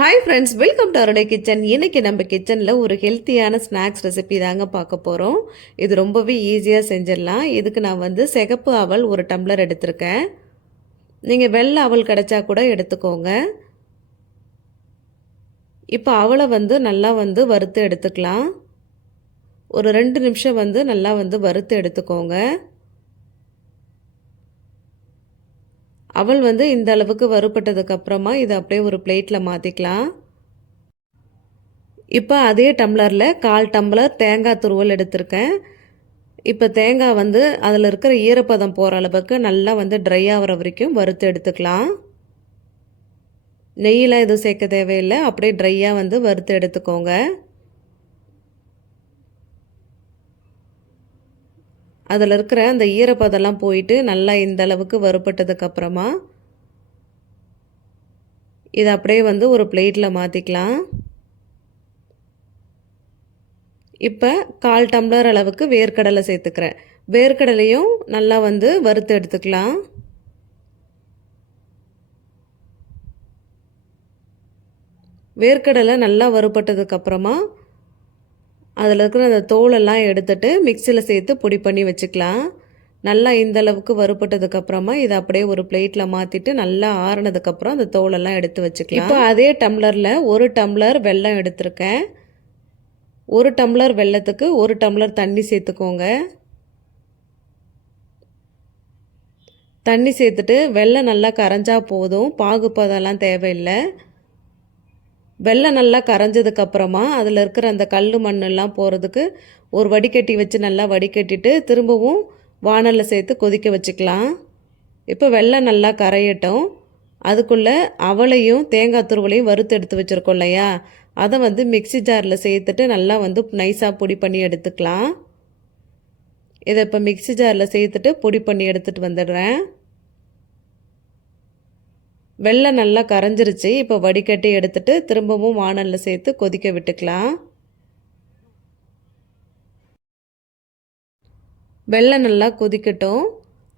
Hi friends welcome to அவருடைய kitchen இன்றைக்கி நம்ம கிச்சனில் ஒரு ஹெல்த்தியான ஸ்நாக்ஸ் ரெசிபி தாங்க பார்க்க போகிறோம் இது ரொம்பவே ஈஸியாக செஞ்சிடலாம். இதுக்கு நான் வந்து சிகப்பு அவல் ஒரு டம்ளர் எடுத்திருக்கேன். நீங்கள் வெள்ளை அவல் கிடச்சா கூட எடுத்துக்கோங்க. இப்போ அவளை வந்து நல்லா வந்து வறுத்து எடுத்துக்கலாம். ஒரு ரெண்டு நிமிஷம் வந்து நல்லா வந்து வறுத்து எடுத்துக்கோங்க. அவள் வந்து இந்த அளவுக்கு வறுபட்டதுக்கு அப்புறமா இதை அப்படியே ஒரு பிளேட்டில் மாற்றிக்கலாம் இப்போ அதே டம்ளரில் கால் டம்ளர் தேங்காய் துருவல் எடுத்திருக்கேன். இப்போ தேங்காய் வந்து அதில் இருக்கிற ஈரப்பதம் போகிற அளவுக்கு நல்லா வந்து ட்ரை ஆகிற வரைக்கும் வறுத்து எடுத்துக்கலாம். நெய்யெலாம் எதுவும் சேர்க்க தேவையில்லை. அப்படியே ட்ரையாக வந்து வறுத்து எடுத்துக்கோங்க. அதில் இருக்கிற அந்த ஈரப்பதெல்லாம் போயிட்டு நல்லா இந்த அளவுக்கு வறுப்பட்டதுக்கப்புறமா இதை அப்படியே வந்து ஒரு பிளேட்டில் மாற்றிக்கலாம் இப்போ கால் டம்ளர் அளவுக்கு வேர்க்கடலை சேர்த்துக்கிறேன். வேர்க்கடலையும் நல்லா வந்து வறுத்து எடுத்துக்கலாம். வேர்க்கடலை நல்லா வறுப்பட்டதுக்கப்புறமா அதில் இருக்கிற அந்த தோலெல்லாம் எடுத்துட்டு மிக்சியில் சேர்த்து பொடி பண்ணி வச்சுக்கலாம். நல்லா இந்த அளவுக்கு வறுப்பட்டதுக்கப்புறமா இதை அப்படியே ஒரு பிளேட்டில் மாற்றிட்டு நல்லா ஆறுனதுக்கப்புறம் அந்த தோலெல்லாம் எடுத்து வச்சுக்கலாம். இப்போ அதே டம்ளரில் ஒரு டம்ளர் வெல்லம் எடுத்திருக்கேன். ஒரு டம்ளர் வெள்ளத்துக்கு ஒரு டம்ளர் தண்ணி சேர்த்துக்கோங்க. தண்ணி சேர்த்துட்டு வெள்ளம் நல்லா கரைஞ்சா போதும். பாகுப்பதெல்லாம் தேவையில்லை. வெள்ளம் நல்லா கரைஞ்சதுக்கப்புறமா அதில் இருக்கிற அந்த கல் மண்ணெல்லாம் போகிறதுக்கு ஒரு வடிகட்டி வச்சு நல்லா வடிகட்டிட்டு திரும்பவும் வானலில் சேர்த்து கொதிக்க வச்சுக்கலாம். இப்போ வெள்ளம் நல்லா கரையட்டும். அதுக்குள்ளே அவளையும் தேங்காய் துருவலையும் வறுத்து எடுத்து வச்சுருக்கோம் இல்லையா? அதை வந்து மிக்சி ஜாரில் சேர்த்துட்டு நல்லா வந்து நைஸாக பொடி பண்ணி எடுத்துக்கலாம். இதை இப்போ மிக்சி ஜாரில் சேர்த்துட்டு பொடி பண்ணி எடுத்துகிட்டு வந்துடுறேன். வெள்ளம் நல்லா கரைஞ்சிருச்சு. இப்போ வடிகட்டி எடுத்துட்டு திரும்பவும் வானலில் சேர்த்து கொதிக்க விட்டுக்கலாம். வெள்ளை நல்லா கொதிக்கட்டும்.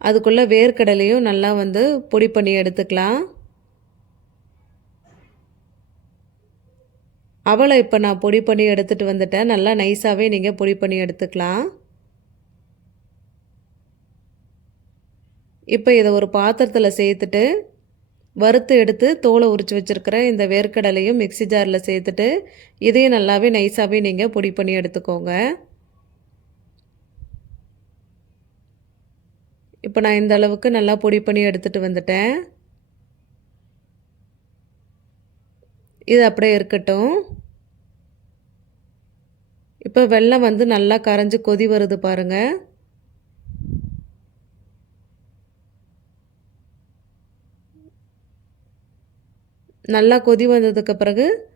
அதுக்குள்ளே வேர்க்கடலையும் நல்லா வந்து பொடி பண்ணி எடுத்துக்கலாம். அவளை இப்போ நான் பொடி பண்ணி எடுத்துகிட்டு வந்துட்டேன். நல்லா நைஸாகவே நீங்கள் பொடி பண்ணி எடுத்துக்கலாம். இப்போ இதை ஒரு பாத்திரத்தில் சேர்த்துட்டு வறுத்து எடுத்து தோலை உரித்து வச்சுருக்கிற இந்த வேர்க்கடலையும் மிக்சி ஜாரில் சேர்த்துட்டு இதையும் நல்லாவே நைஸாகவே நீங்கள் பொடி பண்ணி எடுத்துக்கோங்க. இப்போ நான் இந்த அளவுக்கு நல்லா பொடி பண்ணி எடுத்துகிட்டு வந்துட்டேன். இது அப்படியே இருக்கட்டும். இப்போ வெள்ளம் வந்து நல்லா கரைஞ்சி கொதி வருது பாருங்கள் நல்லா கொதி வந்ததுக்கு பிறகு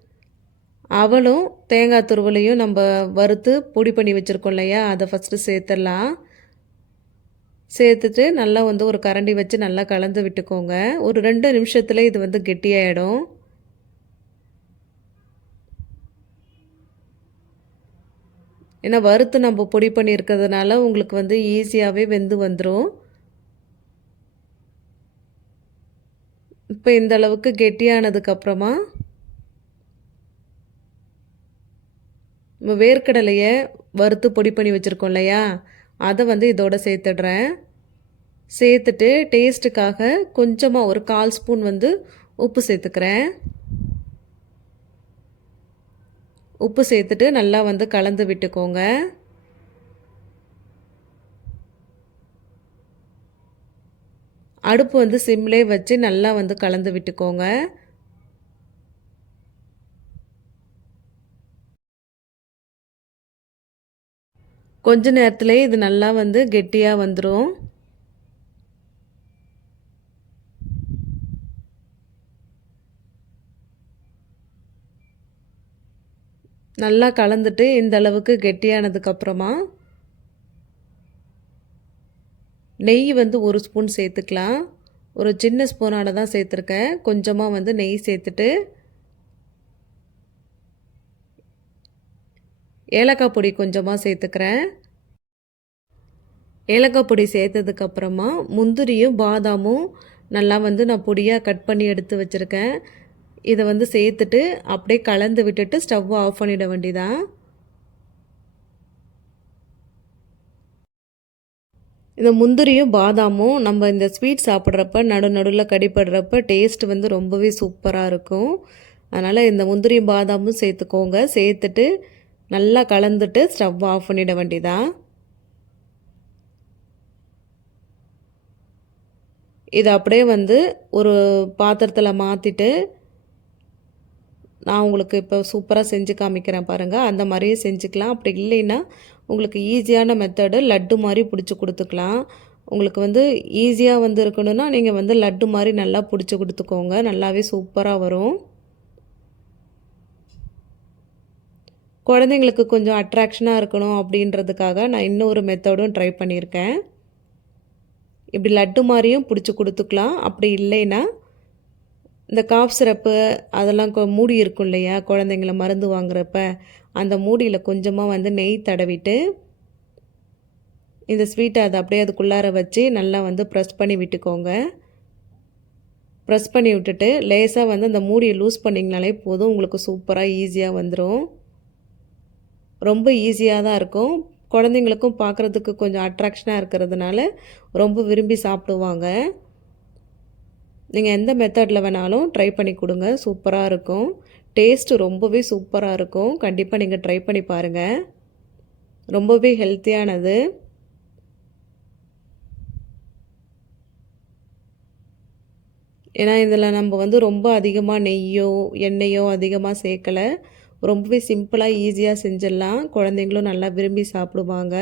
அவளும் தேங்காய் துருவலையும் நம்ம வறுத்து பொடி பண்ணி வச்சுருக்கோம் இல்லையா? அதை ஃபஸ்ட்டு சேர்த்துடலாம். சேர்த்துட்டு நல்லா வந்து ஒரு கரண்டி வச்சு நல்லா கலந்து விட்டுக்கோங்க. ஒரு ரெண்டு நிமிஷத்தில் இது வந்து கெட்டியாயிடும். ஏன்னா வறுத்து நம்ம பொடி பண்ணியிருக்கிறதுனால உங்களுக்கு வந்து ஈஸியாகவே வெந்து வந்துடும் இப்போ இந்த அளவுக்கு கெட்டியானதுக்கப்புறமா நம்ம வேர்க்கடலையை வறுத்து பொடி பண்ணி வச்சுருக்கோம் இல்லையா? அதை வந்து இதோட சேர்த்துடுறேன். சேர்த்துட்டு டேஸ்ட்டுக்காக கொஞ்சமாக ஒரு கால் ஸ்பூன் வந்து உப்பு சேர்த்துக்கிறேன். உப்பு சேர்த்துட்டு நல்லா வந்து கலந்து விட்டுக்கோங்க. அடுப்பு வந்து சிம்லே வச்சு நல்லா வந்து கலந்து விட்டுக்கோங்க. கொஞ்ச நேரத்துலேயே இது நல்லா வந்து கெட்டியாக வந்துடும் நல்லா கலந்துட்டு இந்த அளவுக்கு கெட்டியானதுக்கப்புறமா நெய் வந்து ஒரு ஸ்பூன் சேர்த்துக்கலாம். ஒரு சின்ன ஸ்பூனால தான் சேர்த்துருக்கேன். கொஞ்சமாக வந்து நெய் சேர்த்துட்டு ஏலக்காய் பொடி கொஞ்சமாக சேர்த்துக்கிறேன். ஏலக்காய் பொடி சேர்த்ததுக்கப்புறமா முந்திரியும் பாதாமும் நல்லா வந்து நான் பொடியாக கட் பண்ணி எடுத்து வச்சுருக்கேன். இதை வந்து சேர்த்துட்டு அப்படியே கலந்து விட்டுட்டு ஸ்டவ் ஆஃப் பண்ணிட வேண்டியதான் இந்த முந்திரியும் பாதாமும் நம்ம இந்த ஸ்வீட் சாப்பிட்றப்ப நடு நடுவில் கடிப்படுறப்ப டேஸ்ட் வந்து ரொம்பவே சூப்பராக இருக்கும். அதனால் இந்த முந்திரியும் பாதாமும் சேர்த்துக்கோங்க. சேர்த்துட்டு நல்லா கலந்துட்டு ஸ்டவ் ஆஃப் பண்ணிட வேண்டிதான் இதை அப்படியே வந்து ஒரு பாத்திரத்தில் மாற்றிட்டு நான் உங்களுக்கு இப்போ சூப்பராக செஞ்சு காமிக்கிறேன் பாருங்கள் அந்த மாதிரியே செஞ்சுக்கலாம். அப்படி இல்லைன்னா உங்களுக்கு ஈஸியான மெத்தடு லட்டு மாதிரி பிடிச்சி கொடுத்துக்கலாம். உங்களுக்கு வந்து ஈஸியாக வந்து இருக்கணும்னா நீங்கள் வந்து லட்டு மாதிரி நல்லா பிடிச்சி கொடுத்துக்கோங்க. நல்லாவே சூப்பராக வரும். குழந்தைங்களுக்கு கொஞ்சம் அட்ராக்ஷனாக இருக்கணும் அப்படின்றதுக்காக நான் இன்னொரு மெத்தடும் ட்ரை பண்ணியிருக்கேன். இப்படி லட்டு மாதிரியும் பிடிச்சி கொடுத்துக்கலாம். அப்படி இல்லைன்னா இந்த காஃப் சிரப்பு அதெல்லாம் மூடி இருக்கும் இல்லையா? குழந்தைங்கள மருந்து வாங்குறப்ப அந்த மூடியில் கொஞ்சமாக வந்து நெய் தடவிட்டு இந்த ஸ்வீட்டை அதை அப்படியே அதுக்குள்ளார வச்சு நல்லா வந்து ப்ரெஸ் பண்ணி விட்டுக்கோங்க. ப்ரெஸ் பண்ணி விட்டுட்டு லேசாக வந்து அந்த மூடியை லூஸ் பண்ணிங்கனாலே போதும். உங்களுக்கு சூப்பராக ஈஸியாக வந்துடும் ரொம்ப ஈஸியாக தான் இருக்கும். குழந்தைங்களுக்கும் பார்க்குறதுக்கு கொஞ்சம் அட்ராக்ஷனாக இருக்கிறதுனால ரொம்ப விரும்பி சாப்பிடுவாங்க. நீங்கள் எந்த மெத்தடில் வேணாலும் ட்ரை பண்ணி கொடுங்க. சூப்பராக இருக்கும். டேஸ்ட்டு ரொம்பவே சூப்பராக இருக்கும். கண்டிப்பாக நீங்கள் ட்ரை பண்ணி பாருங்கள் ரொம்பவே ஹெல்த்தியானது ஏன்னா இதில் நம்ம வந்து ரொம்ப அதிகமாக நெய்யோ எண்ணெயோ அதிகமாக சேர்க்கலை. ரொம்பவே சிம்பிளாக ஈஸியாக செஞ்சிடலாம். குழந்தைங்களும் நல்லா விரும்பி சாப்பிடுவாங்க.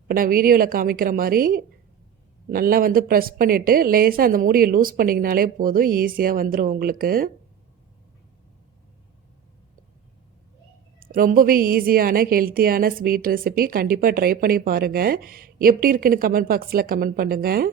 இப்போ நான் வீடியோவில் காமிக்கிற மாதிரி நல்லா வந்து ப்ரெஸ் பண்ணிவிட்டு லேசாக அந்த மூடியை லூஸ் பண்ணிங்கனாலே போதும். ஈஸியாக வந்துடும் உங்களுக்கு. ரொம்பவே ஈஸியான ஹெல்த்தியான ஸ்வீட் ரெசிபி கண்டிப்பாக ட்ரை பண்ணி பாருங்கள் எப்படி இருக்குன்னு கமெண்ட் பாக்ஸில் கமெண்ட் பண்ணுங்கள்